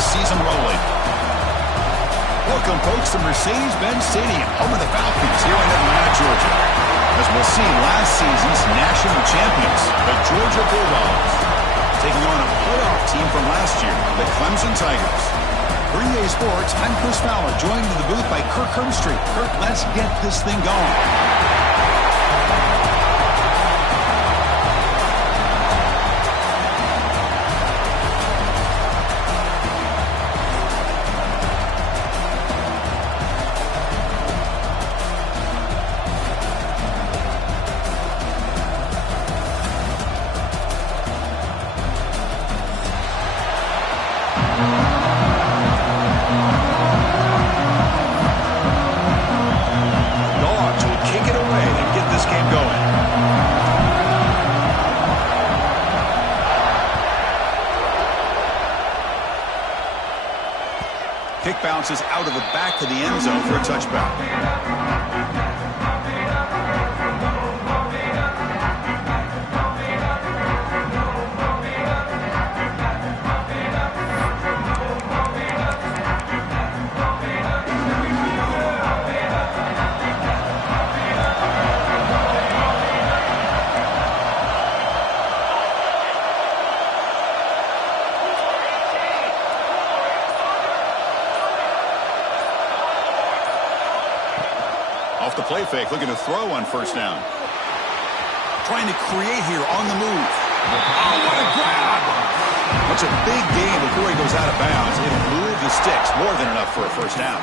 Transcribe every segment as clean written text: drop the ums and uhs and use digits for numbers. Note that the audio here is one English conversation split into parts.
the season rolling. Welcome, folks, to Mercedes-Benz Stadium, home of the Falcons here in Atlanta, Georgia. As we'll see, last season's national champions, the Georgia Bulldogs, taking on a playoff team from last year, the Clemson Tigers. For EA Sports, I'm Chris Fowler, joined in the booth by Kirk Herbstreit. Kirk, let's get this thing going. Kick bounces out of the back of the end zone for a touchback. Off the play fake, looking to throw on first down. Trying to create here on the move. Oh, what a grab! That's a big gain before he goes out of bounds. It'll move the sticks, more than enough for a first down.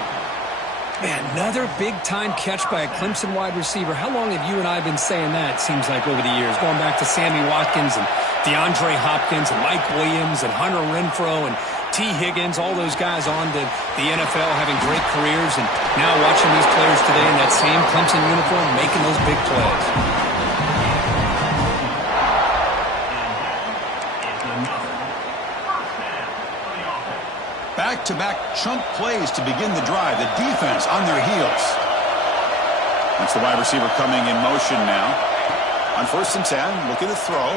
Man, another big-time catch by a Clemson wide receiver. How long have you and I been saying that, it seems like, over the years? Going back to Sammy Watkins and DeAndre Hopkins and Mike Williams and Hunter Renfrow and T. Higgins, all those guys on to the NFL having great careers, and now watching these players today in that same Clemson uniform making those big plays. Back-to-back chunk plays to begin the drive. The defense on their heels. That's the wide receiver coming in motion now. On 1st and 10, looking to throw.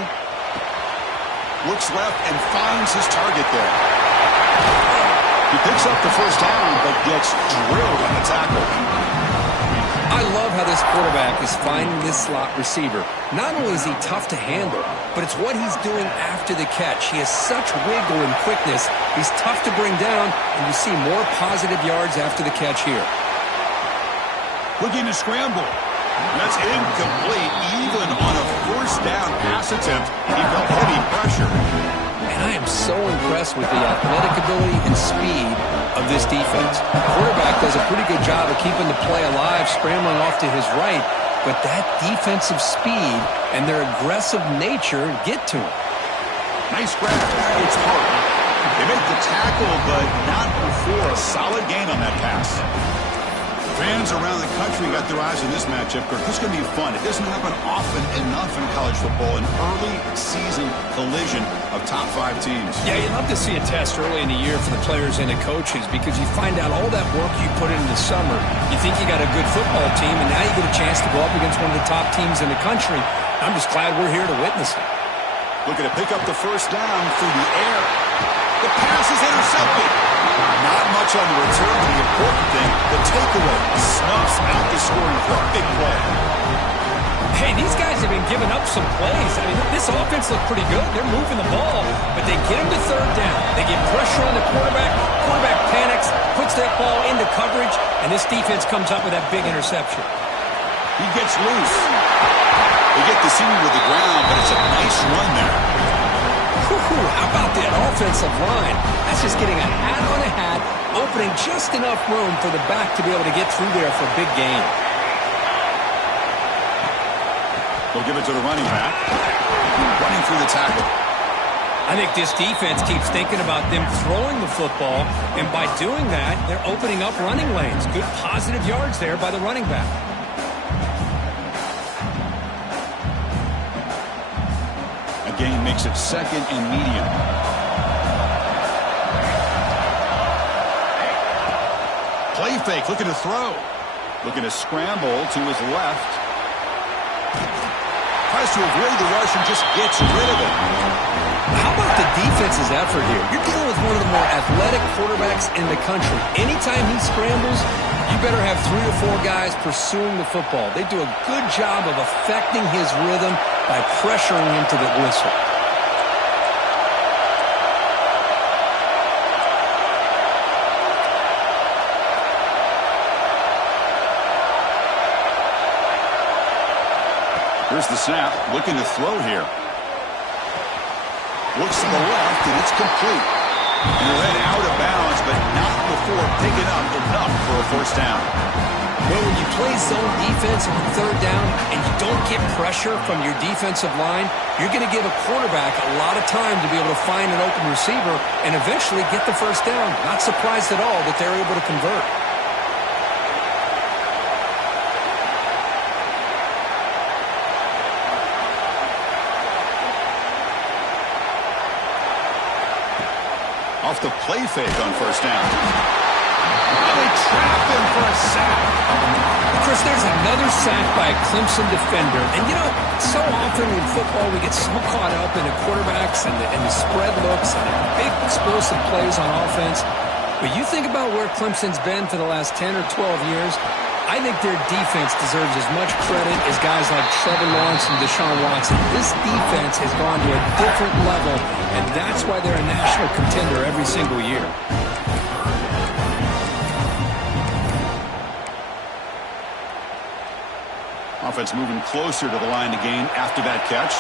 Looks left and finds his target there. He picks up the first down, but gets drilled on the tackle. I love how this quarterback is finding this slot receiver. Not only is he tough to handle, but it's what he's doing after the catch. He has such wiggle and quickness. He's tough to bring down, and you see more positive yards after the catch here. Looking to scramble. That's incomplete. Even on a first down pass attempt, he felt heavy pressure. And I am so impressed with the athletic ability and speed of this defense. The quarterback does a pretty good job of keeping the play alive, scrambling off to his right, but that defensive speed and their aggressive nature get to him. Nice grab. It's hard. They make the tackle, but not before a solid gain on that pass. Fans around the country got their eyes on this matchup. This is going to be fun. It doesn't happen often enough in college football, an early season collision of top 5 teams. Yeah, you love to see a test early in the year for the players and the coaches because you find out all that work you put in the summer. You think you got a good football team, and now you get a chance to go up against one of the top teams in the country. I'm just glad we're here to witness it. Looking to pick up the first down through the air. The pass is intercepted. Not much on the return, but the important thing, the takeaway snuffs out the scoring for a big play. Hey, these guys have been giving up some plays. I mean, this offense looked pretty good. They're moving the ball, but they get him to third down. They get pressure on the quarterback. Quarterback panics, puts that ball into coverage, and this defense comes up with that big interception. He gets loose. They get the senior to the ground, but it's a nice run there. How about that offensive line? That's just getting a hat on a hat, opening just enough room for the back to be able to get through there for a big gain. They'll give it to the running back. Running through the tackle. I think this defense keeps thinking about them throwing the football, and by doing that, they're opening up running lanes. Good positive yards there by the running back. Gain makes it 2nd and medium. Play fake, looking to throw. Looking to scramble to his left. Tries to avoid the rush and just gets rid of it. How about the defense's effort here? You're dealing with one of the more athletic quarterbacks in the country. Anytime he scrambles, you better have 3 or 4 guys pursuing the football. They do a good job of affecting his rhythm by pressuring him to the whistle. Here's the snap, looking to throw here. Looks to the left, and it's complete. And he'll head out of bounds, but not before picking up enough for a first down. Well, when you play zone defense on 3rd down and you don't get pressure from your defensive line, you're going to give a quarterback a lot of time to be able to find an open receiver and eventually get the first down. Not surprised at all that they're able to convert. Off the play fake on first down. And they trap him for a sack. Chris, there's another sack by a Clemson defender. And, you know, so often in football we get so caught up in the quarterbacks and the spread looks and the big explosive plays on offense. But you think about where Clemson's been for the last 10 or 12 years, I think their defense deserves as much credit as guys like Trevor Lawrence and Deshaun Watson. This defense has gone to a different level, and that's why they're a national contender every single year. Offense moving closer to the line to gain after that catch.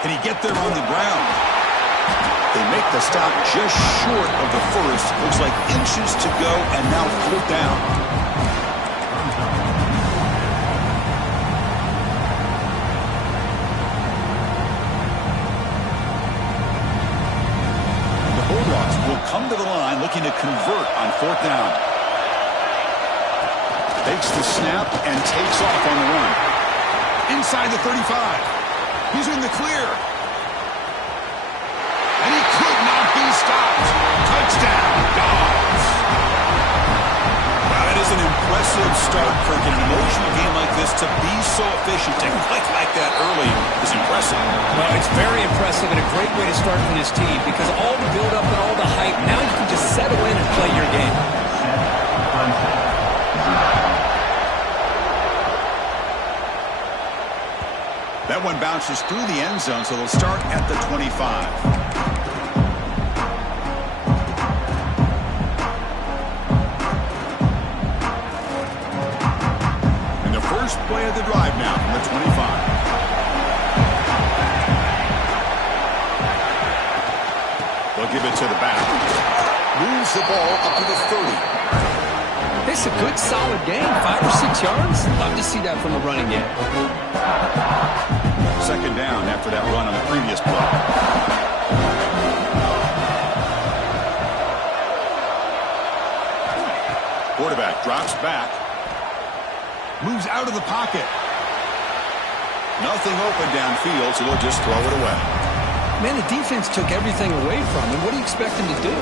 Can he get there on the ground? They make the stop just short of the first. Looks like inches to go, and now 4th down. The Bulldogs will come to the line looking to convert on 4th down. Takes the snap and takes off on the run. Inside the 35. He's in the clear. And he could not be stopped. Touchdown, Dogs. Wow, that is an impressive start, Kirk. In an emotional game like this, to be so efficient, to click like that early is impressive. Well, it's very impressive and a great way to start for this team because all the build-up and all the hype, now you can just settle in and play your game. That one bounces through the end zone, so they'll start at the 25. Play of the drive now from the 25. They'll give it to the back. Moves the ball up to the 30. It's a good, solid game. 5 or 6 yards. Love to see that from the running game. 2nd down after that run on the previous play. Quarterback drops back. Moves out of the pocket. Nothing open downfield, so they'll just throw it away. Man, the defense took everything away from him. What do you expect him to do?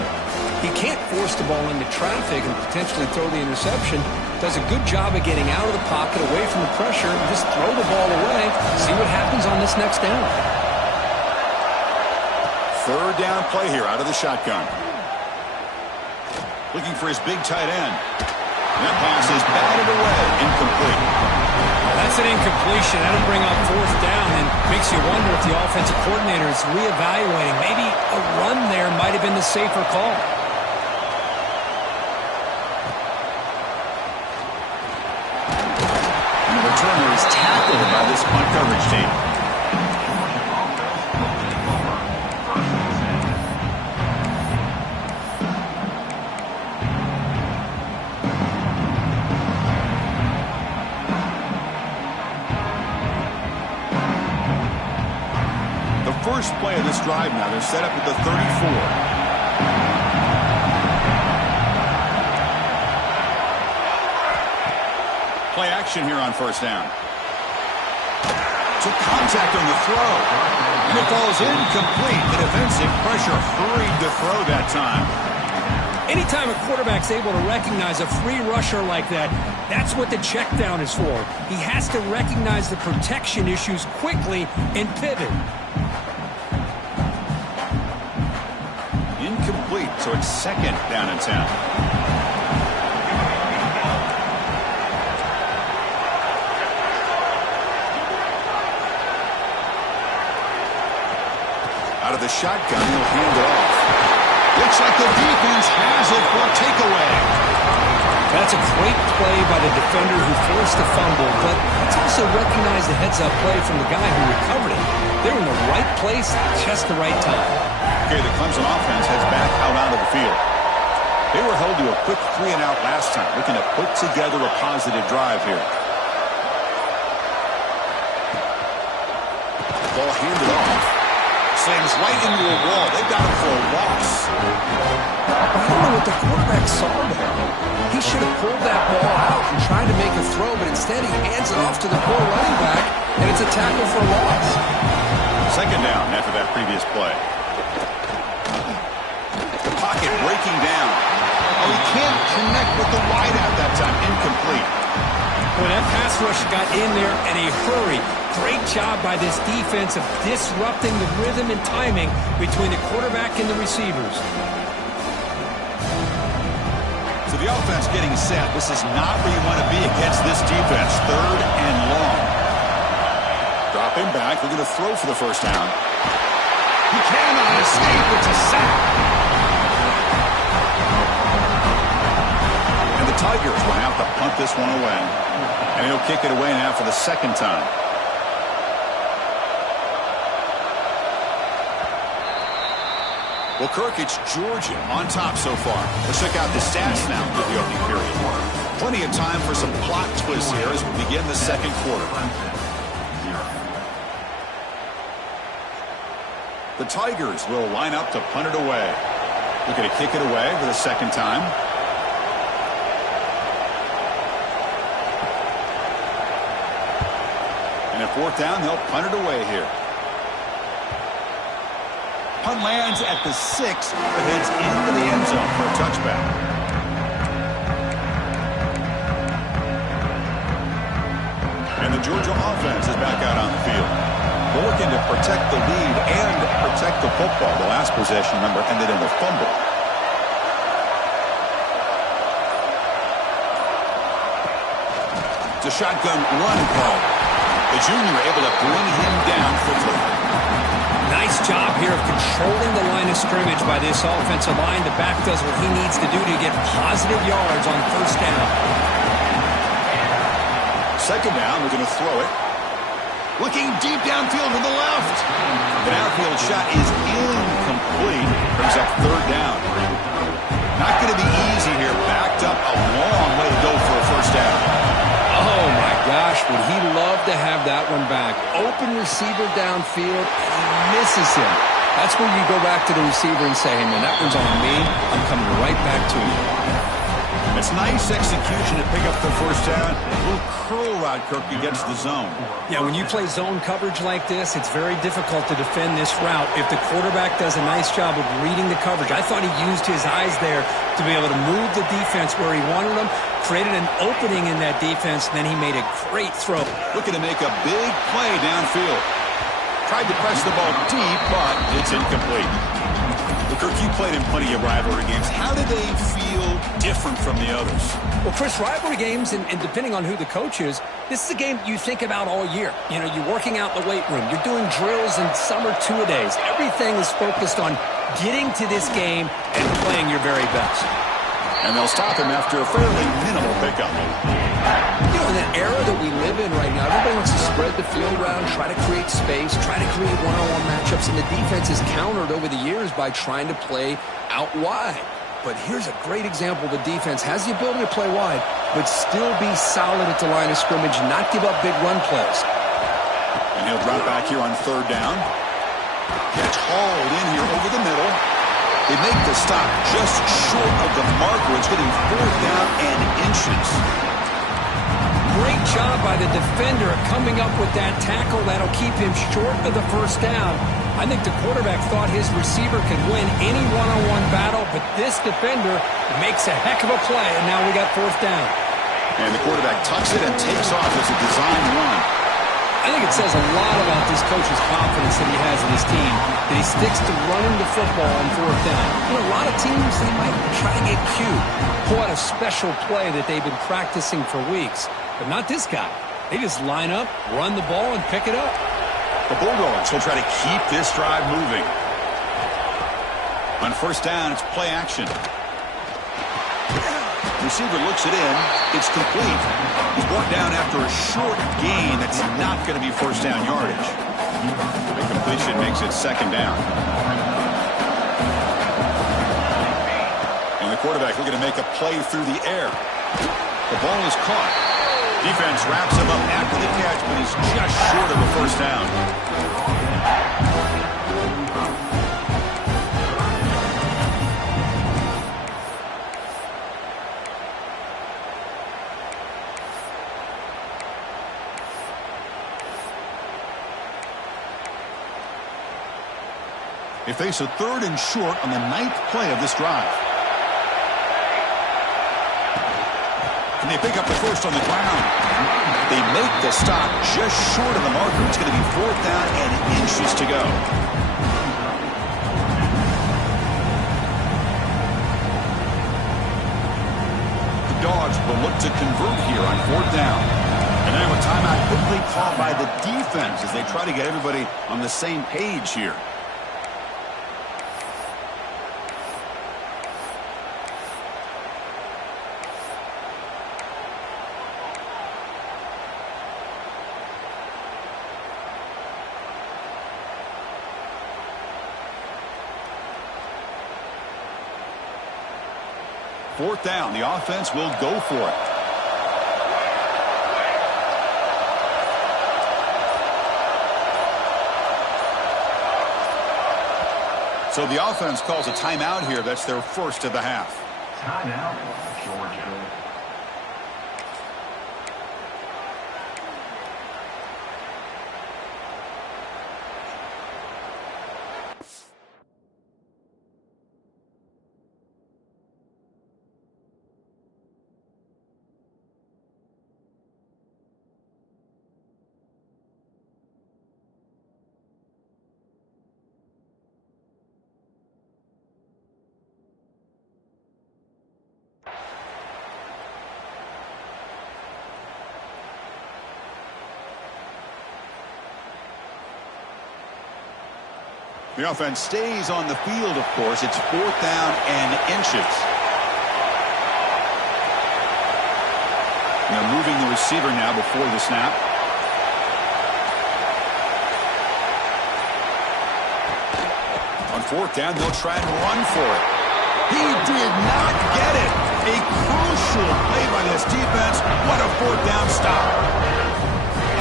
He can't force the ball into traffic and potentially throw the interception. Does a good job of getting out of the pocket, away from the pressure, and just throw the ball away. See what happens on this next down. 3rd down play here out of the shotgun. Looking for his big tight end. That pass is batted away, incomplete. That's an incompletion. That'll bring up 4th down and makes you wonder if the offensive coordinator is reevaluating. Maybe a run there might have been the safer call. And the returner is tackled by this punt coverage team. First play of this drive now. They're set up at the 34. Play action here on 1st down. Took contact on the throw. And it falls incomplete. The defensive pressure hurried to throw that time. Anytime a quarterback's able to recognize a free rusher like that, That's what the check down is for. He has to recognize the protection issues quickly and pivot. Incomplete, so it's second down and 10. Out of the shotgun, he'll hand it off. Looks like the defense has it for a takeaway. That's a great play by the defender who forced the fumble, but let's also recognize the heads-up play from the guy who recovered it. They were in the right place at just the right time. Okay, the Clemson offense heads back out onto the field. They were held to a quick 3-and-out last time, looking to put together a positive drive here. Ball handed off. Slams right into a wall. They've got him for a loss. I don't know what the quarterback saw there. He should have pulled that ball out and tried to make a throw, but instead he hands it off to the poor running back, and it's a tackle for a loss. Second down after that previous play. The pocket breaking down. Oh, he can't connect with the wideout that time. Incomplete. Well, that pass rush got in there in a hurry. Great job by this defense of disrupting the rhythm and timing between the quarterback and the receivers. So the offense getting set. This is not where you want to be against this defense. Third and long. Dropping back. They're going to throw for the first down. He cannot escape. It's a sack. And the Tigers will have to punt this one away. And he'll kick it away now for the second time. Well, Kirk, it's Georgia on top so far. Let's check out the stats now for the opening period. Plenty of time for some plot twists here as we begin the second quarter. The Tigers will line up to punt it away. Looking to kick it away for the second time. And at fourth down, they'll punt it away here. Punt lands at the 6, but heads into the end zone for a touchback. And the Georgia offense is back out on the field. They're looking to protect the lead and protect the football. The last possession, remember, ended in a fumble. It's a shotgun run call. The junior able to bring him down quickly. Nice job here of controlling the line of scrimmage by this offensive line. The back does what he needs to do to get positive yards on first down. Second down, we're going to throw it. Looking deep downfield to the left. The downfield shot is incomplete. Brings up third down. Not going to be easy here. Backed up a long way to go for a first down. Oh, my gosh, would he love to have that one back. Open receiver downfield, and he misses him. That's where you go back to the receiver and say, hey, man, that one's on me. I'm coming right back to you. It's nice execution to pick up the first down. A little curl route, Kirk, against the zone. Yeah, when you play zone coverage like this, it's very difficult to defend this route if the quarterback does a nice job of reading the coverage. I thought he used his eyes there to be able to move the defense where he wanted them, created an opening in that defense, and then he made a great throw. Looking to make a big play downfield. Tried to press the ball deep, but it's incomplete. Well, Kirk, you played in plenty of rivalry games. How do they feel different from the others? Well, Chris, rivalry games, and depending on who the coach is, this is a game you think about all year. You know, you're working out in the weight room. You're doing drills in summer two-a-days. Everything is focused on getting to this game and playing your very best. And they'll stop him after a fairly minimal pickup. You know, in the era that we live in right now, everybody wants to spread the field around, try to create space, try to create one-on-one matchups, and the defense is countered over the years by trying to play out wide. But here's a great example. The defense has the ability to play wide, but still be solid at the line of scrimmage, not give up big run plays. And he'll drop back here on third down. Catch hauled in here over the middle. They make the stop just short of the marker. It's getting fourth down and inches. Great job by the defender coming up with that tackle that'll keep him short of the first down. I think the quarterback thought his receiver could win any one-on-one battle, but this defender makes a heck of a play, and now we got fourth down. And the quarterback tucks it and takes off as a designed run. I think it says a lot about this coach's confidence that he has in his team, that he sticks to running the football on fourth down. You know, a lot of teams, they might try to get cute, pull out a special play that they've been practicing for weeks, but not this guy. They just line up, run the ball, and pick it up. The Bulldogs will try to keep this drive moving. On first down, it's play action. Receiver looks it in. It's complete. He's brought down after a short gain that's not going to be first down yardage. The completion makes it second down. And the quarterback looking to make a play through the air. The ball is caught. Defense wraps him up after the catch, but he's just short of a first down. They face a third and short on the 9th play of this drive. And they pick up the first on the ground. They make the stop just short of the marker. It's going to be fourth down and inches to go. The Dogs will look to convert here on fourth down. And now a timeout quickly called by the defense as they try to get everybody on the same page here. Fourth down, the offense will go for it. So the offense calls a timeout here. That's their first of the half. Timeout, Georgia. The offense stays on the field, of course. It's fourth down and inches. They're moving the receiver now before the snap. On fourth down, they'll try and run for it. He did not get it. A crucial play by this defense. What a fourth down stop.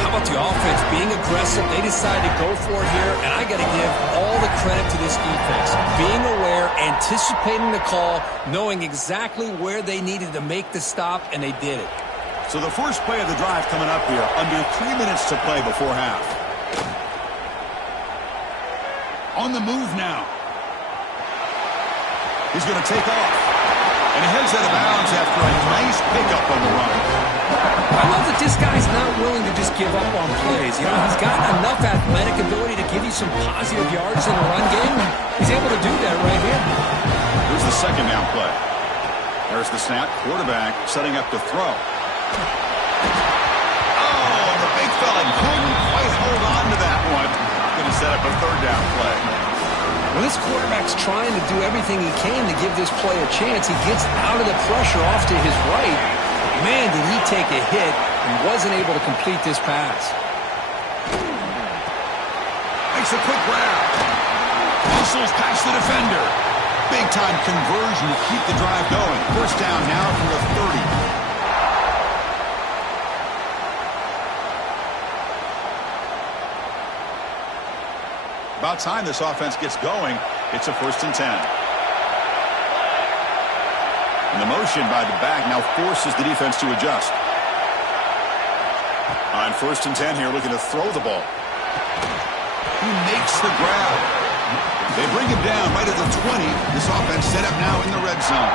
How about the offense being aggressive? They decide to go for it here, and I got to give all the credit to this defense. Being aware, anticipating the call, knowing exactly where they needed to make the stop, and they did it. So the first play of the drive coming up here, under 3 minutes to play before half. On the move now. He's going to take off. And he heads out of bounds after a nice pickup on the run. I love that this guy's not willing to just give up on plays. You know, he's got enough athletic ability to give you some positive yards in the run game. He's able to do that right here. Here's the second down play. There's the snap. Quarterback setting up to throw. Oh, the big fella couldn't quite hold on to that one. Going to set up a third down play. When this quarterback's trying to do everything he can to give this play a chance, he gets out of the pressure off to his right. Man, did he take a hit and wasn't able to complete this pass. Makes a quick grab. Muscles past the defender. Big-time conversion to keep the drive going. First down now from the 30. About time this offense gets going. It's a 1st and 10. And the motion by the back now forces the defense to adjust. On 1st and 10 here, looking to throw the ball. He makes the grab. They bring him down right at the 20. This offense set up now in the red zone.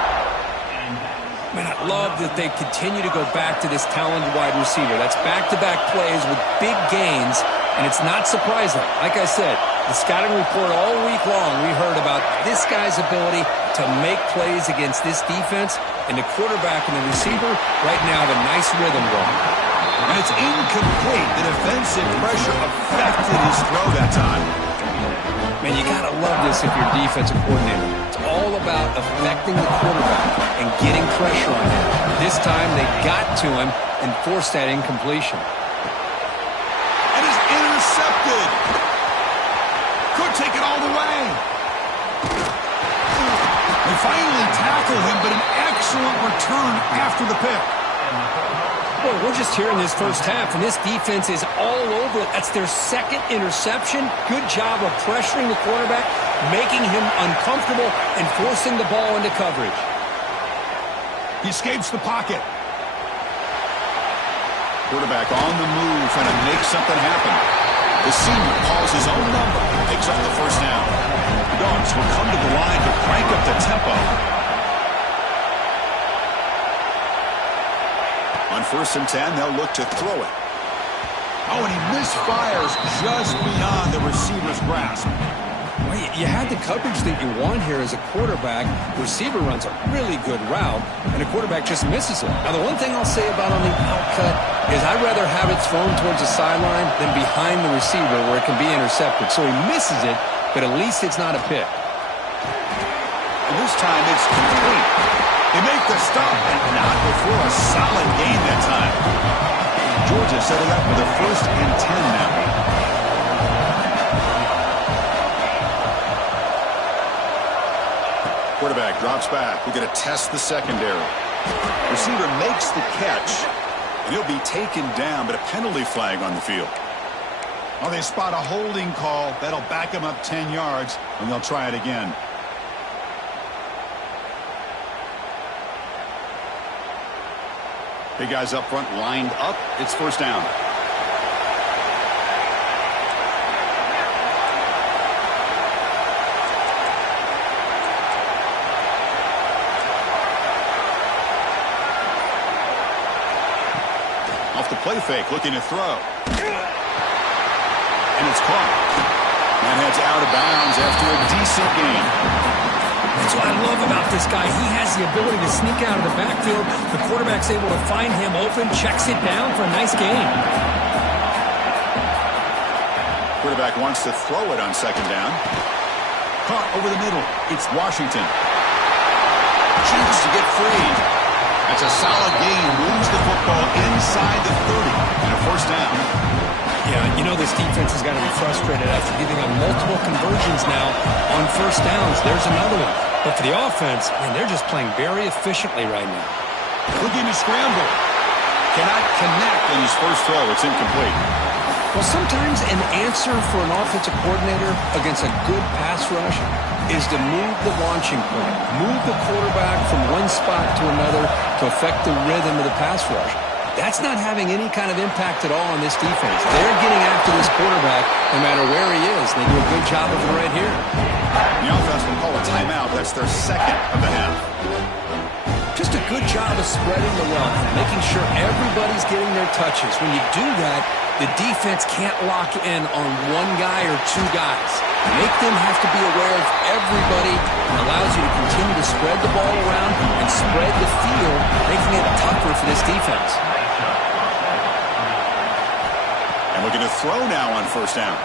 Man, I love that they continue to go back to this talented wide receiver. That's back-to-back plays with big gains, and it's not surprising. Like I said, the scouting report all week long, we heard about this guy's ability to make plays against this defense, and the quarterback and the receiver right now have a nice rhythm going. And it's incomplete. The defensive pressure affected his throw that time. Man, you got to love this if you're a defensive coordinator. It's all about affecting the quarterback and getting pressure on him. This time they got to him and forced that incompletion. And is intercepted. Could take it all the way. They finally tackle him, but an excellent return after the pick. Well, we're just here in this first half, and this defense is all over it. That's their second interception. Good job of pressuring the quarterback, making him uncomfortable, and forcing the ball into coverage. He escapes the pocket. Quarterback on the move, trying to make something happen. The senior calls his own number and picks up the first down. The Dogs will come to the line to crank up the tempo. On 1st and 10, they'll look to throw it. Oh, and he misfires just beyond the receiver's grasp. Well, you had the coverage that you want here as a quarterback. The receiver runs a really good route, and the quarterback just misses it. Now, the one thing I'll say about on the outcut is I'd rather have it thrown towards the sideline than behind the receiver where it can be intercepted. So he misses it, but at least it's not a pick. And this time it's complete. They make the stop, and not before a solid gain that time. Georgia set it up with a 1st and 10 now. Quarterback drops back. We're going to test the secondary. Receiver makes the catch, and he'll be taken down, but a penalty flag on the field. Oh, they spot a holding call. That'll back him up 10 yards, and they'll try it again. Big guys up front lined up. It's 1st down. Off the play fake, looking to throw. And it's caught. That heads out of bounds after a decent gain. That's what I love about this guy. He has the ability to sneak out of the backfield. The quarterback's able to find him open, checks it down for a nice gain. Quarterback wants to throw it on 2nd down. Caught over the middle. It's Washington. Chooses to get free. That's a solid gain. Moves the football inside the 30 and a 1st down. Yeah, you know this defense has got to be frustrated after giving up multiple conversions now on 1st downs. There's another one. But for the offense, man, they're just playing very efficiently right now. Looking to scramble. Cannot connect on his first throw. It's incomplete. Well, sometimes an answer for an offensive coordinator against a good pass rush is to move the launching point, move the quarterback from one spot to another to affect the rhythm of the pass rush. That's not having any kind of impact at all on this defense. They're getting after this quarterback no matter where he is. They do a good job of it right here. The offense will call a timeout. That's their 2nd of the half. Just a good job of spreading the wealth, making sure everybody's getting their touches. When you do that, the defense can't lock in on one guy or 2 guys. Make them have to be aware of everybody. It allows you to continue to spread the ball around and spread the field, making it tougher for this defense. And looking to throw now on 1st down.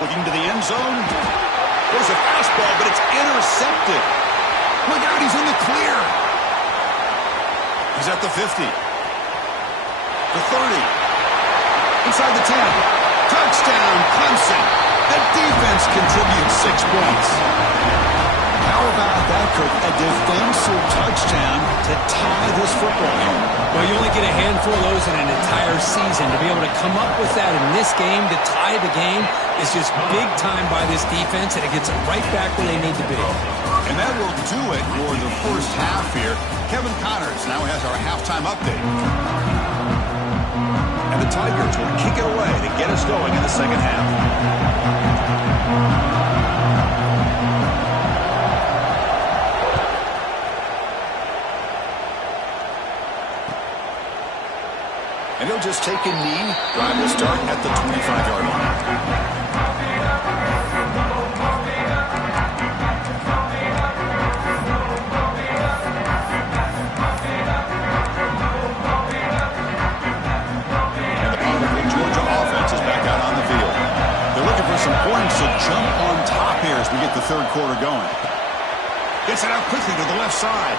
Looking to the end zone. There's a fastball, but it's intercepted. Look out, he's in the clear. He's at the 50. The 30. Inside the 10. Touchdown, Clemson. The defense contributes 6 points. How about that, Kirk? A defensive touchdown to tie this football game. Well, you only get a handful of those in an entire season. To be able to come up with that in this game, to tie the game, is just big time by this defense, and it gets them right back where they need to be. And that will do it for the first half here. Kevin Connors now has our halftime update. And the Tigers will kick it away to get us going in the 2nd half. And he'll just take a knee. Drive will start at the 25-yard line. Some points to jump on top here as we get the third quarter going. Gets it out quickly to the left side.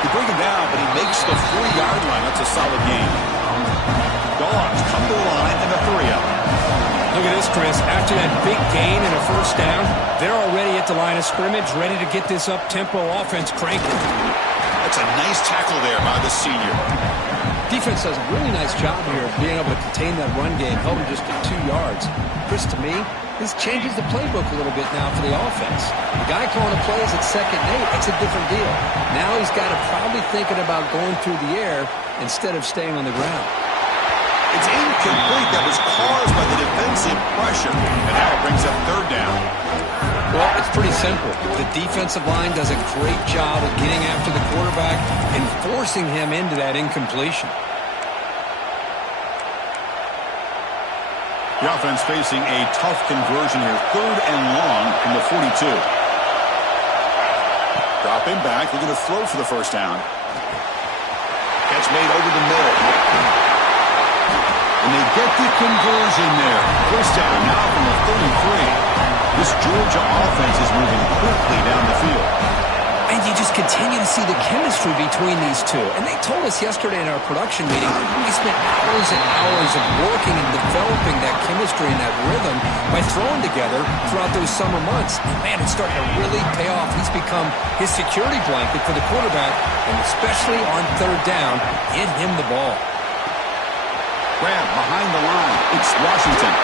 They bring him down, but he makes the 40-yard line. That's a solid gain. Dogs come to the line and a 3-up. Look at this, Chris. After that big gain and a first down, they're already at the line of scrimmage, ready to get this up-tempo offense cranking. That's a nice tackle there by the senior. Defense does a really nice job here of being able to contain that run game, held him just to 2 yards. Chris, to me, this changes the playbook a little bit now for the offense. The guy calling the plays at 2nd and 8, that's a different deal. Now he's got to probably thinking about going through the air instead of staying on the ground. It's incomplete. That was caused by the defensive pressure. And now it brings up 3rd down. Well, it's pretty simple. The defensive line does a great job of getting after the quarterback and forcing him into that incompletion. The offense facing a tough conversion here. 3rd and long from the 42. Dropping back. They're going to throw for the first down. Catch made over the middle. And they get the conversion there. First down now from the 33. This Georgia offense is moving quickly down the field. And you just continue to see the chemistry between these two. And they told us yesterday in our production meeting, they spent hours and hours of working and developing that chemistry and that rhythm by throwing together throughout those summer months. And man, it's starting to really pay off. He's become his security blanket for the quarterback, and especially on 3rd down, get him the ball. Grab behind the line. It's Washington.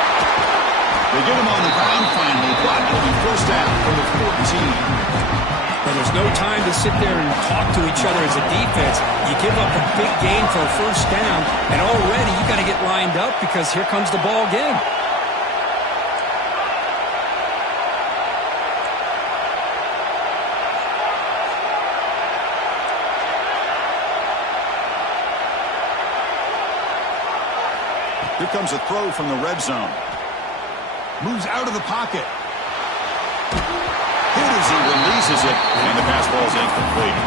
They get him on the ground finally, but it'll be first down from the 14. And there's no time to sit there and talk to each other as a defense. You give up a big gain for a first down, and already you got to get lined up because here comes the ball again. Here comes a throw from the red zone. Moves out of the pocket. Hit as he releases it, and the pass ball is incomplete.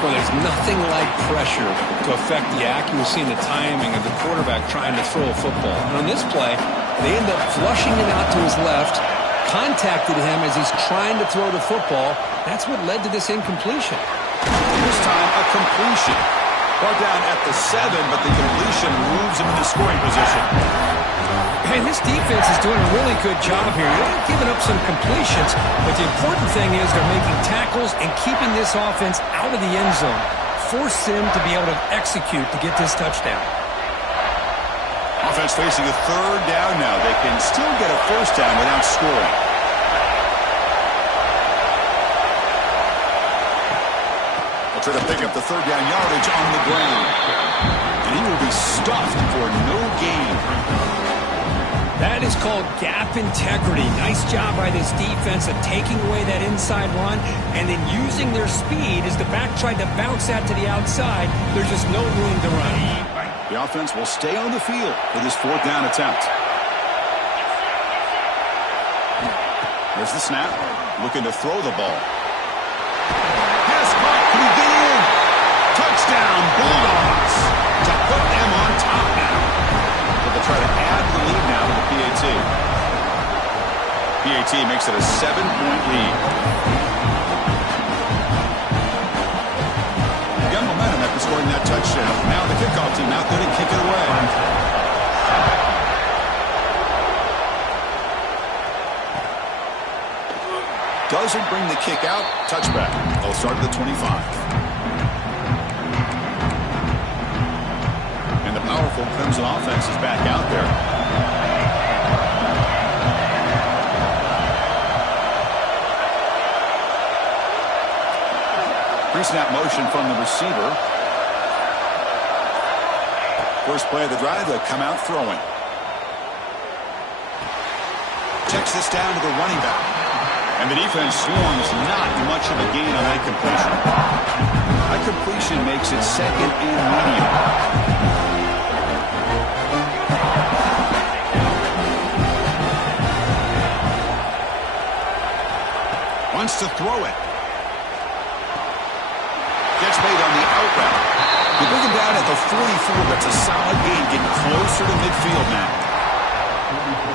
Well, there's nothing like pressure to affect the accuracy and the timing of the quarterback trying to throw a football. And on this play, they end up flushing it out to his left, contacted him as he's trying to throw the football. That's what led to this incompletion. This time, a completion. Brought down at the 7, but the completion moves him into scoring position. Hey, this defense is doing a really good job here. They're giving up some completions, but the important thing is they're making tackles and keeping this offense out of the end zone. Force them to be able to execute to get this touchdown. Offense facing a 3rd down now. They can still get a first down without scoring. They'll try to pick up the 3rd down yardage on the ground. And he will be stuffed for no gain. That is called gap integrity. Nice job by this defense of taking away that inside run and then using their speed as the back tried to bounce that to the outside. There's just no room to run. The offense will stay on the field for this 4th down attempt. There's the snap. Looking to throw the ball. Pass caught. Can he get in? Touchdown, Bulldogs. To put them on top now. They'll try to add the lead now to the PAT. PAT makes it a 7-point lead. Young momentum after scoring that touchdown. Now the kickoff team out there to kick it away. Doesn't bring the kick out. Touchback. They'll start at the 25. Powerful Clemson offense is back out there. Pre-snap motion from the receiver. First play of the drive, they'll come out throwing. Checks this down to the running back. And the defense swarms not much of a gain on that completion. That completion makes it 2nd and medium. wants to throw it. Gets made on the out route. They bring him down at the 44. That's a solid gain, getting closer to midfield now.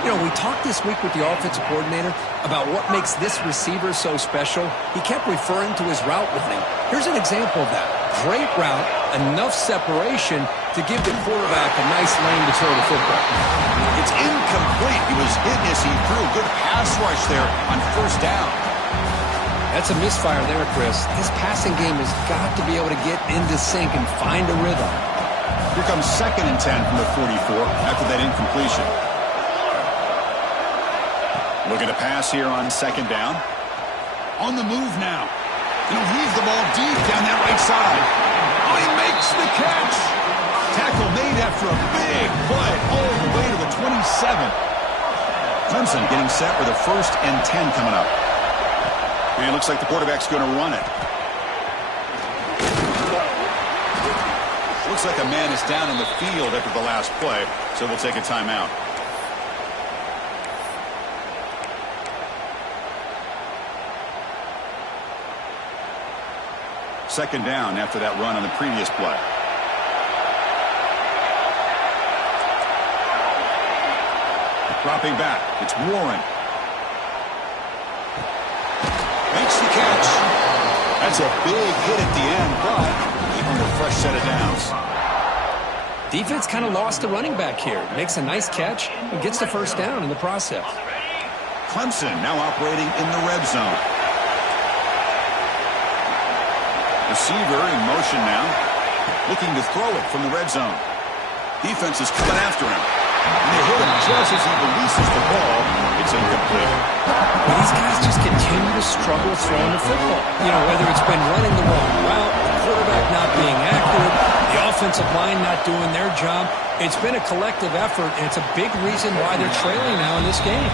You know, we talked this week with the offensive coordinator about what makes this receiver so special. He kept referring to his route running. Here's an example of that. Great route, enough separation to give the quarterback a nice lane to throw the football. It's incomplete. He was hit as he threw. Good pass rush there on first down. That's a misfire there, Chris. This passing game has got to be able to get into sync and find a rhythm. Here comes 2nd and 10 from the 44 after that incompletion. Looking to pass here on 2nd down. On the move now. He'll heave the ball deep down that right side. Oh, he makes the catch. Tackle made after a big play all the way to the 27. Clemson getting set for the 1st and 10 coming up. And it looks like the quarterback's going to run it. Looks like a man is down on the field after the last play, so we'll take a timeout. Second down after that run on the previous play. Dropping back. It's Warren. Makes the catch. That's a big hit at the end, but he earned a fresh set of downs. Defense kind of lost the running back here. Makes a nice catch and gets the first down in the process. Clemson now operating in the red zone. Receiver in motion now, looking to throw it from the red zone. Defense is coming after him. And they hit him just as he releases the ball. It's incomplete. These guys just continue to struggle throwing the football. You know, whether it's been running the wrong route, the quarterback not being accurate, the offensive line not doing their job. It's been a collective effort, and it's a big reason why they're trailing now in this game.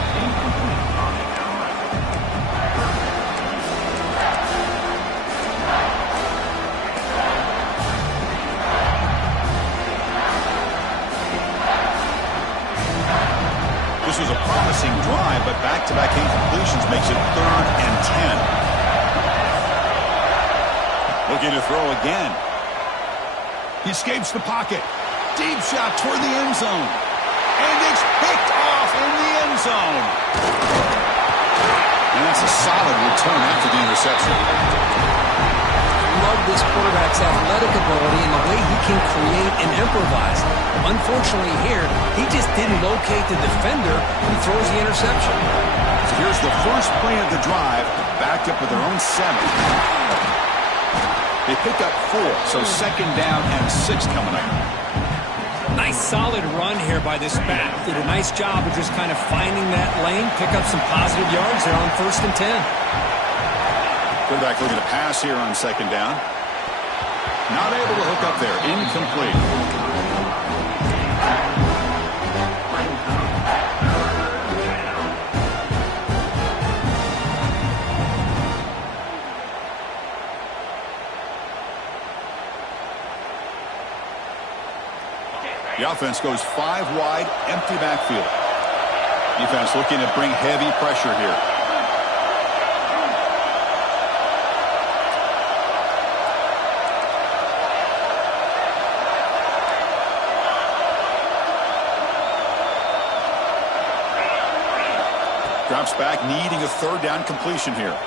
This was a promising drive, but back-to-back incompletions makes it 3rd and 10. Looking to throw again. He escapes the pocket. Deep shot toward the end zone. And it's picked off in the end zone. And that's a solid return after the interception. Love this quarterback's athletic ability and the way he can create and improvise. Unfortunately here, he just didn't locate the defender who throws the interception. So here's the first play of the drive, backed up with their own 7. They pick up 4, so 2nd down and 6 coming up. Nice solid run here by this back. Did a nice job of just kind of finding that lane, pick up some positive yards there on 1st and 10. Quarterback looking to pass here on 2nd down. Not able to hook up there. Incomplete. The offense goes 5 wide, empty backfield. Defense looking to bring heavy pressure here. Drops back, needing a 3rd down completion here.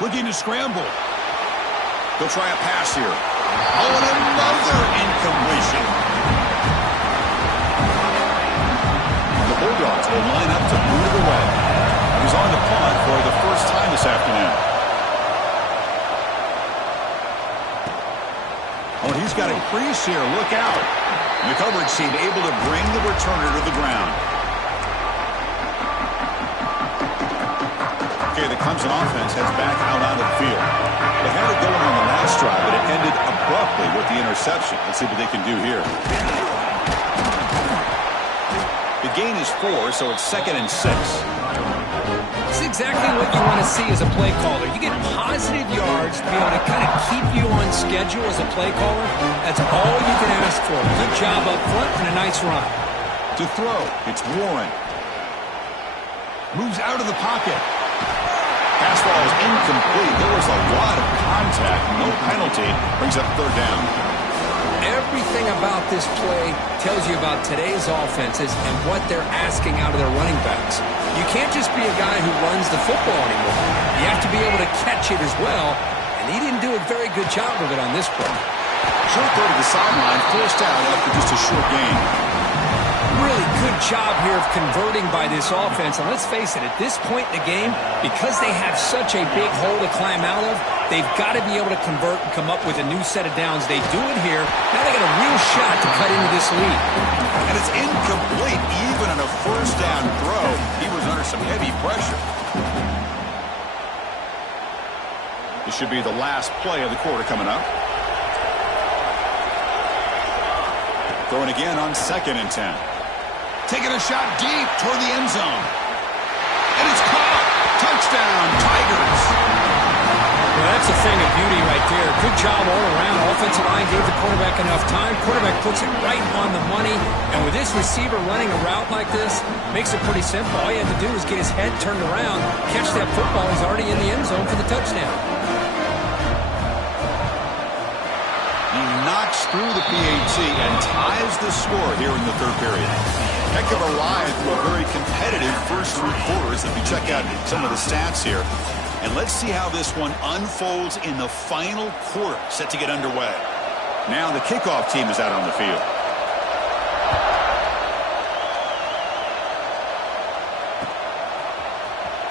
Looking to scramble. He'll try a pass here. Oh, and another incompletion. The Bulldogs will line up to move it away. He's on the punt for the first time this afternoon. Oh, and he's got a crease here. Look out. And the coverage team able to bring the returner to the ground. Okay, the Clemson offense heads back out onto the field. They had it going on the last drive, but it ended abruptly with the interception. Let's see what they can do here. The gain is 4, so it's 2nd and 6. It's exactly what you want to see as a play caller. You get positive yards to be able to kind of keep you on schedule as a play caller. That's all you can ask for. Good job up front and a nice run. To throw, it's Warren. Moves out of the pocket. Pass ball is incomplete. There was a lot of contact. No penalty. Brings up third down. Everything about this play tells you about today's offenses and what they're asking out of their running backs. You can't just be a guy who runs the football anymore. You have to be able to catch it as well, and he didn't do a very good job of it on this play. Short throw to the sideline, forced out after just a short gain. Really good job here of converting by this offense. And let's face it, at this point in the game, because they have such a big hole to climb out of, they've got to be able to convert and come up with a new set of downs. They do it here. Now they got a real shot to cut into this lead. And it's incomplete. Even on a first down throw, he was under some heavy pressure. This should be the last play of the quarter coming up. Throwing again on 2nd and 10. Taking a shot deep toward the end zone. And it's caught. Touchdown, Tigers. Well, that's a thing of beauty right there. Good job all around. Offensive line gave the quarterback enough time. Quarterback puts it right on the money. And with this receiver running a route like this, makes it pretty simple. All you have to do is get his head turned around, catch that football. He's already in the end zone for the touchdown. He knocks through the PAT and ties the score here in the third period. Heck of a ride through a very competitive first 3 quarters if you check out some of the stats here. And let's see how this one unfolds in the final quarter, set to get underway. Now the kickoff team is out on the field.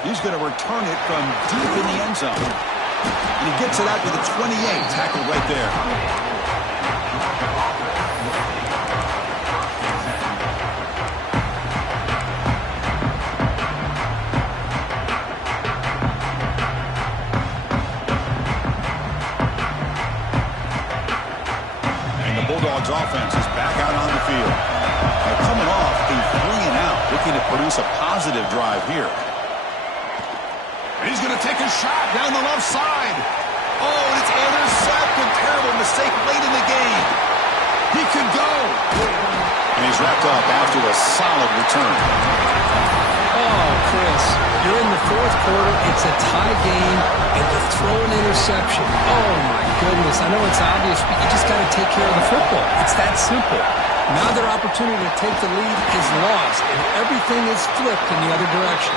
He's going to return it from deep in the end zone. And he gets it out to the 28, tackled right there. Bulldogs offense is back out on the field. Now coming off a 3-and-out, looking to produce a positive drive here. And he's going to take a shot down the left side. Oh, and it's intercepted. Terrible mistake late in the game. He could go. And he's wrapped up after a solid return. Oh, Chris, you're in the fourth quarter. It's a tie game, and you throw an interception. Oh, my goodness. I know it's obvious, but you just got to take care of the football. It's that simple. Now their opportunity to take the lead is lost, and everything is flipped in the other direction.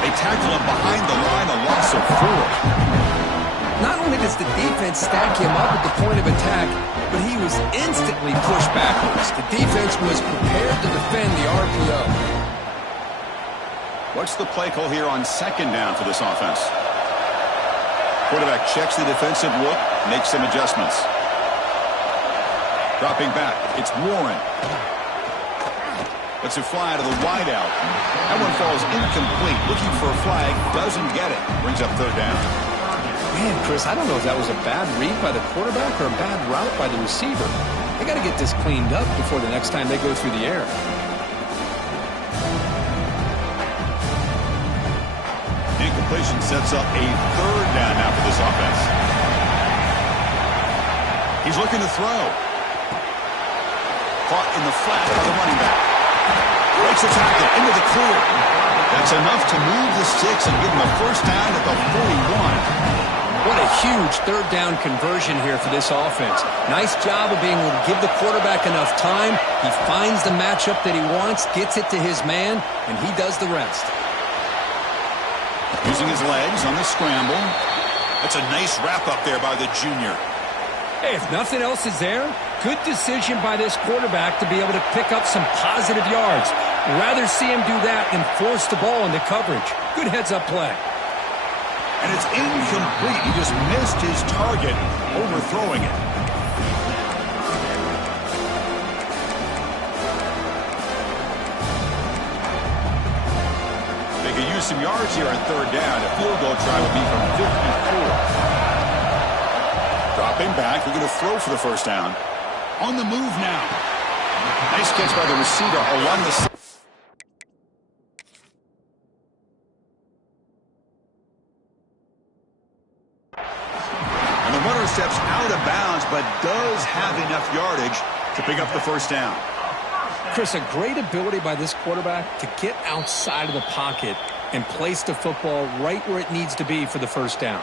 They tackle him behind the line, a loss of 4. Not only does the defense stack him up at the point of attack, but he was instantly pushed backwards. The defense was prepared to defend the RPO. What's the play call here on 2nd down for this offense? Quarterback checks the defensive look, makes some adjustments. Dropping back, it's Warren. Lets it fly to the wideout. That one falls incomplete. Looking for a flag, doesn't get it. Brings up 3rd down. Man, Chris, I don't know if that was a bad read by the quarterback or a bad route by the receiver. They got to get this cleaned up before the next time they go through the air. Incompletion sets up a 3rd down now for this offense. He's looking to throw. Caught in the flat by the running back. Breaks the tackle into the clear. That's enough to move the sticks and give him a first down at the 41. What a huge 3rd down conversion here for this offense. Nice job of being able to give the quarterback enough time. He finds the matchup that he wants, gets it to his man, and he does the rest. Using his legs on the scramble. That's a nice wrap up there by the junior. Hey, if nothing else is there, good decision by this quarterback to be able to pick up some positive yards. Rather see him do that than force the ball into coverage. Good heads-up play. And it's incomplete. He just missed his target, overthrowing it. They could use some yards here on 3rd down. A field goal try would be from 54. Dropping back, we're going to throw for the first down. On the move now. Nice catch by the receiver along the side. And the runner steps out of bounds, but does have enough yardage to pick up the first down. Chris, a great ability by this quarterback to get outside of the pocket and place the football right where it needs to be for the first down.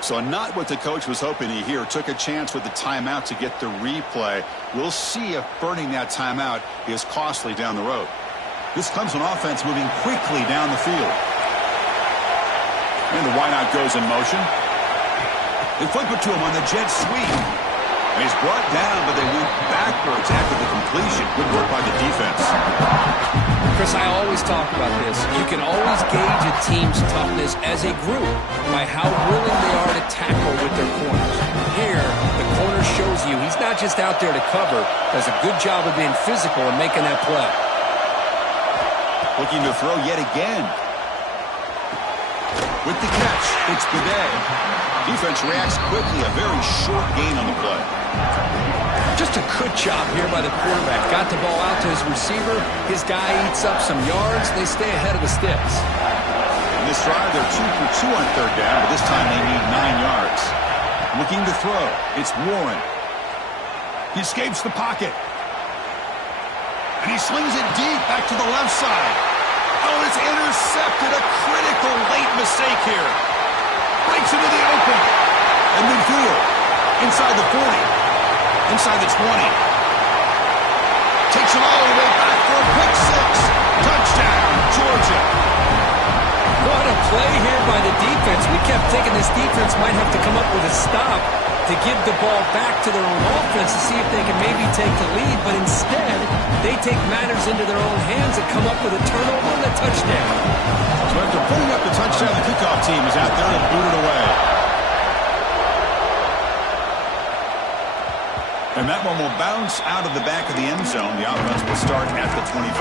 So not what the coach was hoping to hear. Took a chance with the timeout to get the replay. We'll see if burning that timeout is costly down the road. This Clemson offense moving quickly down the field. And the wideout goes in motion. They flip it to him on the jet sweep. And he's brought down, but they went backwards after the completion. Good work by the defense. Chris, I always talk about this. You can always gauge a team's toughness as a group by how willing they are to tackle with their corners. Here, the corner shows you he's not just out there to cover, does a good job of being physical and making that play. Looking to throw yet again. With the catch, it's Bidet. Defense reacts quickly, a very short gain on the play. Just a good job here by the quarterback. Got the ball out to his receiver. His guy eats up some yards. They stay ahead of the sticks. In this drive, they're 2 for 2 on third down, but this time they need 9 yards. Looking to throw. It's Warren. He escapes the pocket. And he slings it deep back to the left side. Oh, it's intercepted. A critical late mistake here. Breaks into the open. And midfield. Inside the 40. Inside the 20. Takes it all the way back for a pick six. Touchdown, Georgia. What a play here by the defense. We kept thinking this defense might have to come up with a stop to give the ball back to their own offense to see if they can maybe take the lead. But instead, they take matters into their own hands and come up with a turnover and a touchdown. So after putting up the touchdown, the kickoff team is out there to boot it away. And that one will bounce out of the back of the end zone. The offense will start at the 25.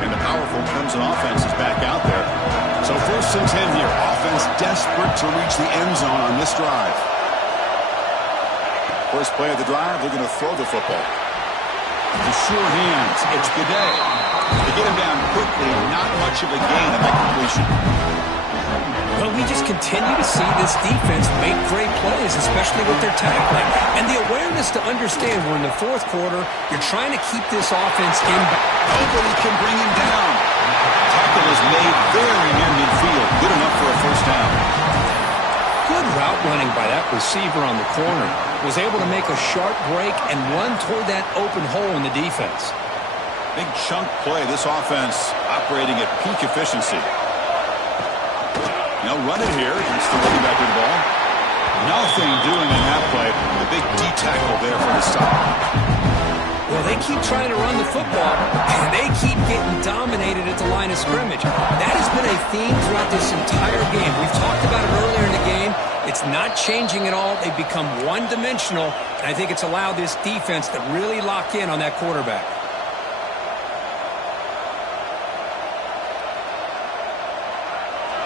And the powerful Clemson offense is back out there. So 1st and 10 here. Offense desperate to reach the end zone on this drive. First play of the drive, they're going to throw the football. The sure hands, it's Bidet. They get him down quickly, not much of a gain on that completion. Well, we just continue to see this defense make great plays, especially with their tackling. And the awareness to understand we're in the 4th quarter, you're trying to keep this offense in. Nobody can bring him down. Tackle is made very near midfield. Good enough for a first down. Good route running by that receiver on the corner. Was able to make a sharp break and run toward that open hole in the defense. Big chunk play. This offense operating at peak efficiency. Now run it here. He's still looking back to the ball. Nothing doing in that play. The big D tackle there for the stop. Well, they keep trying to run the football, and they keep getting dominated at the line of scrimmage. That has been a theme throughout this entire game. We've talked about it earlier in the game. It's not changing at all. They've become one-dimensional, and I think it's allowed this defense to really lock in on that quarterback.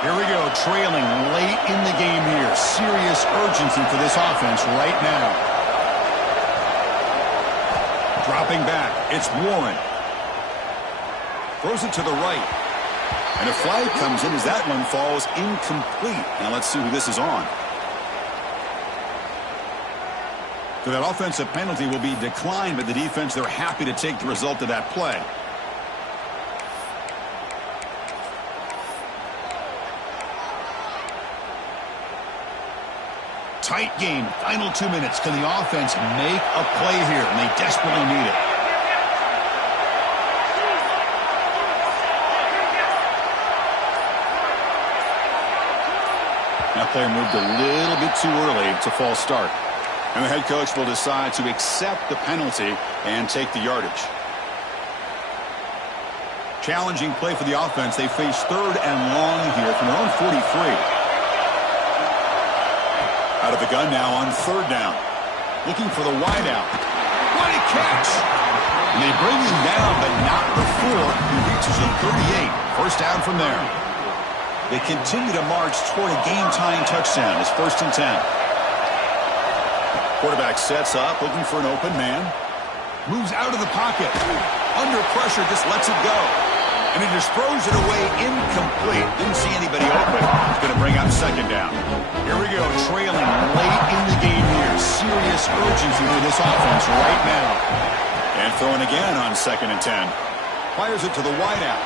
Here we go, trailing late in the game here. Serious urgency for this offense right now. Dropping back, it's Warren. Throws it to the right. And a flag comes in as that one falls incomplete. Now let's see who this is on. So that offensive penalty will be declined by the defense. They're happy to take the result of that play. Tight game, final 2 minutes. Can the offense make a play here? And they desperately need it. That player moved a little bit too early. It's a false start. And the head coach will decide to accept the penalty and take the yardage. Challenging play for the offense. They face 3rd and long here from their own 43. Out of the gun now on 3rd down. Looking for the wideout. What a catch! And they bring him down, but not before he reaches the 38. First down from there. They continue to march toward a game-tying touchdown. It's 1st and 10. Quarterback sets up, looking for an open man. Moves out of the pocket. Under pressure, just lets it go. And he just throws it away incomplete. Didn't see anybody open. He's going to bring up 2nd down. Here we go, trailing late in the game here. Serious urgency for this offense right now. And throwing again on 2nd and 10. Fires it to the wideout.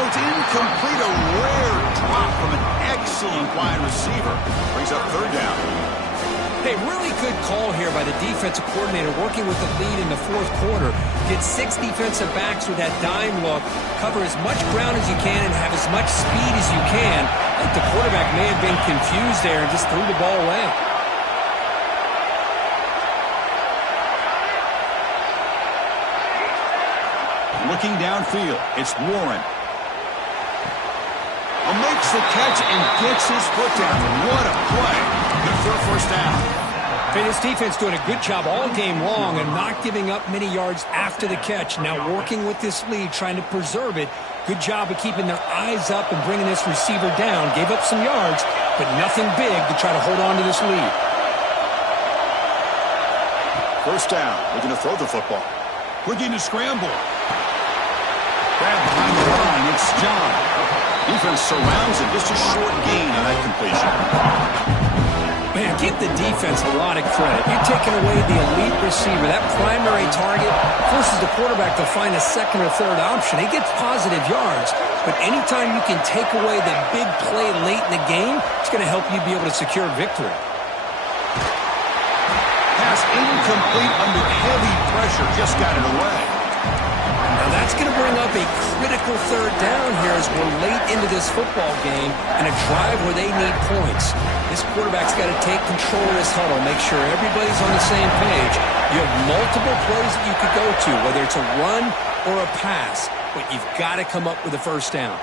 Oh, it's incomplete. A rare drop from an excellent wide receiver. Brings up third down. Hey, really good call here by the defensive coordinator working with the lead in the fourth quarter. Get 6 defensive backs with that dime look. Cover as much ground as you can and have as much speed as you can. I think the quarterback may have been confused there and just threw the ball away. Looking downfield, it's Warren. Makes the catch and gets his foot down. What a play. Good for a first down. Hey, this defense doing a good job all game long and not giving up many yards after the catch. Now working with this lead, trying to preserve it. Good job of keeping their eyes up and bringing this receiver down. Gave up some yards, but nothing big to try to hold on to this lead. First down. Looking to throw the football. Looking to scramble. Grab behind the line. It's John. Defense surrounds it. Just a short gain on that completion. Man, give the defense a lot of credit. You're taking away the elite receiver. That primary target forces the quarterback to find a second or third option. He gets positive yards, but anytime you can take away the big play late in the game, it's going to help you be able to secure victory. Pass incomplete under heavy pressure. Just got it away. Now that's going to bring up a critical third down here as we're late into this football game and a drive where they need points. This quarterback's got to take control of this huddle, make sure everybody's on the same page. You have multiple plays that you could go to, whether it's a run or a pass, but you've got to come up with a first down.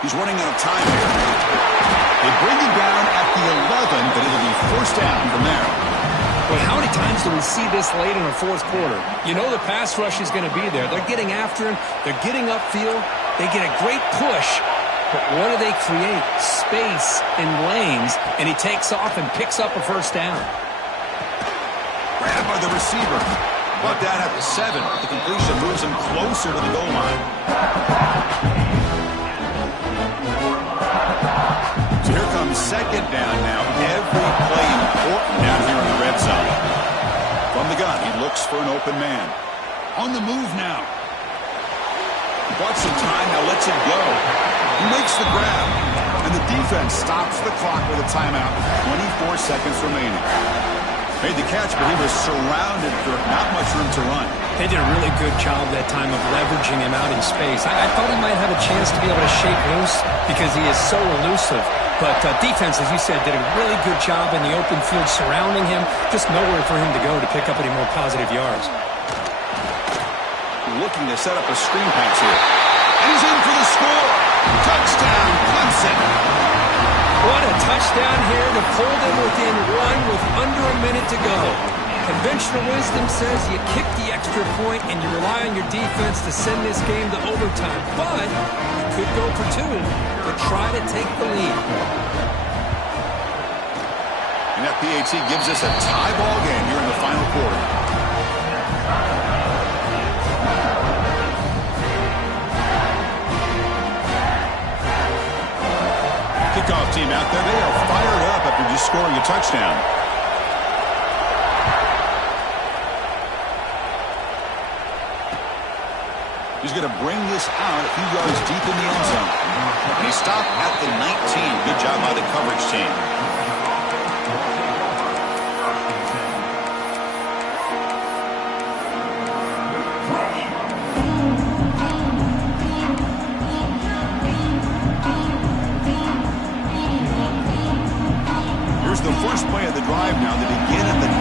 He's running out of time here. They bring him down at the 11, but it'll be first down from there. Well, how many times do we see this late in the fourth quarter? You know the pass rush is going to be there. They're getting after him. They're getting upfield. They get a great push. But what do they create? Space and lanes. And he takes off and picks up a first down. Grabbed by the receiver. Brought down at the 7. The completion moves him closer to the goal line. So here comes second down now. Every play important down here in the red zone. From the gun, he looks for an open man. On the move now. He bought some time, now lets it go. He makes the grab. And the defense stops the clock with a timeout. 24 seconds remaining. Made the catch, but he was surrounded for not much room to run. They did a really good job that time of leveraging him out in space. I thought he might have a chance to be able to shake loose because he is so elusive. But defense, as you said, did a really good job in the open field surrounding him. Just nowhere for him to go to pick up any more positive yards. Looking to set up a screen pass here. And he's in for the score. Touchdown, Clemson. What a touchdown here to pull them within one with under a minute to go. Conventional wisdom says you kick the extra point and you rely on your defense to send this game to overtime. But you could go for 2 to try to take the lead. And that PAT gives us a tie ball game here in the final quarter. Kickoff team out there. They are fired up after just scoring a touchdown. He's going to bring this out a few yards deep in the end zone. And he stopped at the 19. Good job by the coverage team. Here's the first play of the drive now. They begin at the 19.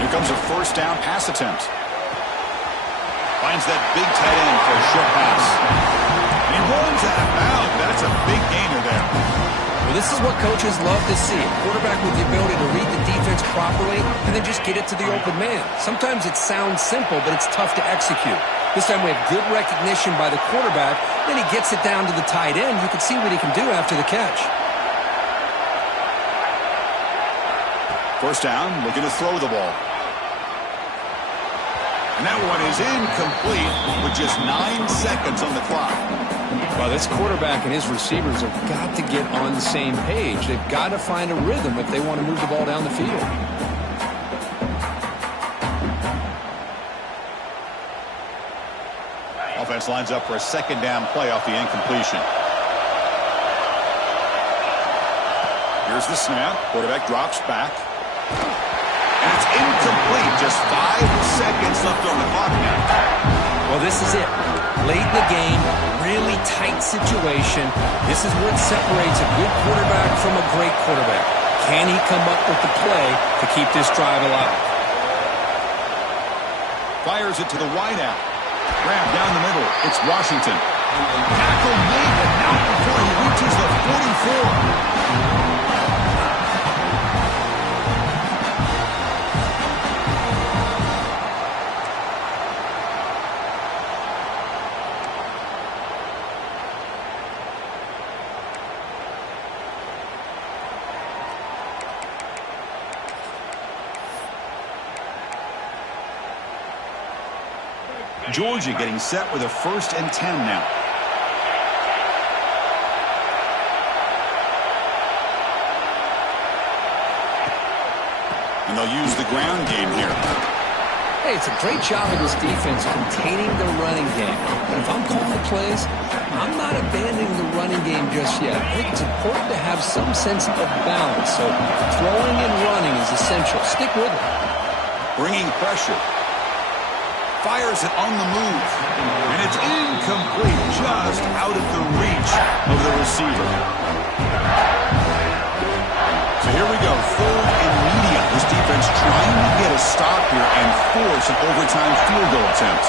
Here comes a first down pass attempt. Finds that big tight end for a short pass. And he runs out of bounds. That's a big gainer there. Well, this is what coaches love to see. A quarterback with the ability to read the defense properly and then just get it to the open man. Sometimes it sounds simple, but it's tough to execute. This time we have good recognition by the quarterback. Then he gets it down to the tight end. You can see what he can do after the catch. First down, looking to throw the ball. And that one is incomplete with just 9 seconds on the clock. Well, this quarterback and his receivers have got to get on the same page. They've got to find a rhythm if they want to move the ball down the field. Defense lines up for a second down play off the incompletion. Here's the snap. Quarterback drops back. And it's incomplete. Just 5 seconds left on the clock now. Well, this is it. Late in the game, really tight situation. This is what separates a good quarterback from a great quarterback. Can he come up with the play to keep this drive alive? Fires it to the wideout. Grab down the middle. It's Washington. Tackle made, but not before he reaches the 44. Georgia getting set with a 1st and 10 now. And they'll use the ground game here. Hey, it's a great job of this defense containing the running game. But if I'm calling the plays, I'm not abandoning the running game just yet. I think it's important to have some sense of balance. So throwing and running is essential. Stick with it. Bringing pressure. Fires it on the move. And it's incomplete, just out of the reach of the receiver. So here we go, 3rd and medium. This defense trying to get a stop here and force an overtime field goal attempt.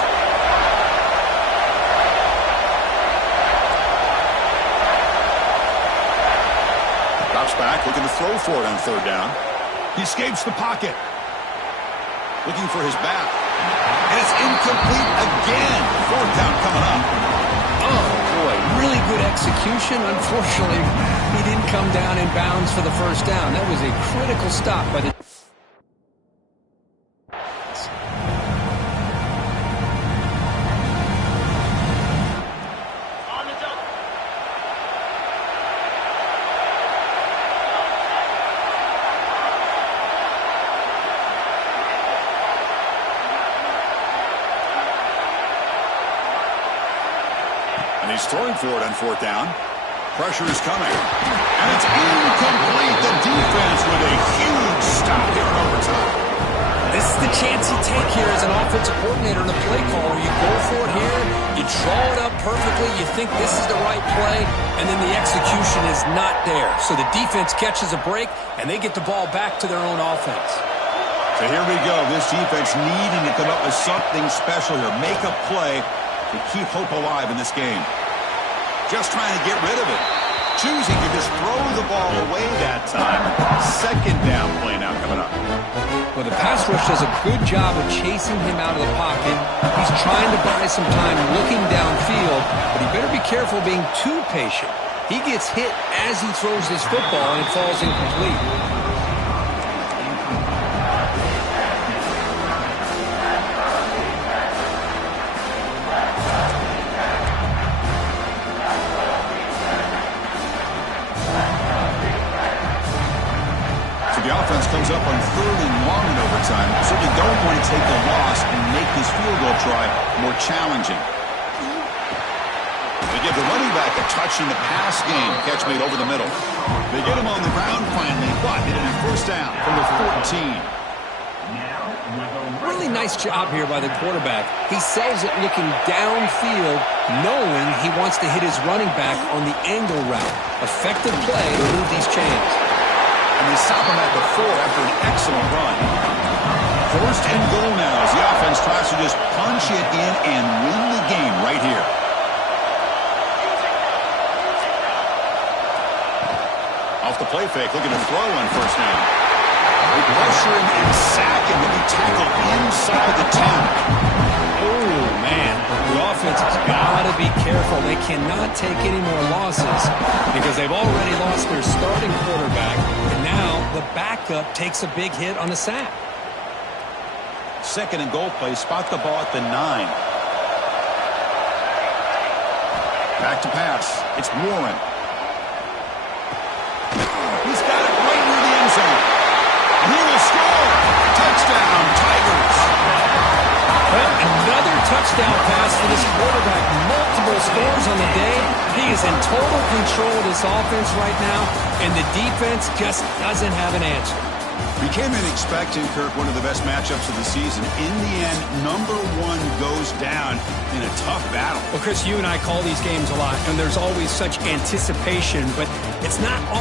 Drops back, looking to throw for it on 3rd down. He escapes the pocket. Looking for his back. And it's incomplete again. 4th down coming up. Oh, boy, really good execution. Unfortunately, he didn't come down in bounds for the 1st down. That was a critical stop by the... And he's throwing for it on 4th down. Pressure is coming. And it's incomplete. The defense with a huge stop here in overtime. This is the chance you take here as an offensive coordinator and a play caller. You go for it here. You draw it up perfectly. You think this is the right play. And then the execution is not there. So the defense catches a break, and they get the ball back to their own offense. So here we go. This defense needing to come up with something special here. Make a play to keep hope alive in this game. Just trying to get rid of it. Choosing to just throw the ball away that time. 2nd down play now coming up. Well, the pass rush does a good job of chasing him out of the pocket. He's trying to buy some time looking downfield, but he better be careful being too patient. He gets hit as he throws this football, and it falls incomplete. The offense comes up on 3rd and long in overtime. Certainly don't want to take the loss and make this field goal try more challenging. They give the running back a touch in the pass game. Catch made over the middle. They get him on the ground finally, but hit it in 1st down from the 14. Really nice job here by the quarterback. He sells it looking downfield, knowing he wants to hit his running back on the angle route. Effective play to move these chains. And they stop him at the 4 after an excellent run. 1st and goal now as the offense tries to just punch it in and win the game right here. Off the play fake, looking to throw on 1st down. They pressure him and sack him to be tackled inside the 10. Oh, man. The offense has got to be careful. They cannot take any more losses because they've already lost their starting quarterback, and now the backup takes a big hit on the sack. 2nd and goal play. Spot the ball at the 9. Back to pass. It's Warren. He's got it right near the end zone. And he will score. Touchdown, Tigers. Well, another touchdown pass for this quarterback. Multiple scores on the day. He is in total control of this offense right now, and the defense just doesn't have an answer. We came in expecting, Kirk, one of the best matchups of the season. In the end, number one goes down in a tough battle. Well, Chris, you and I call these games a lot, and there's always such anticipation, but it's not all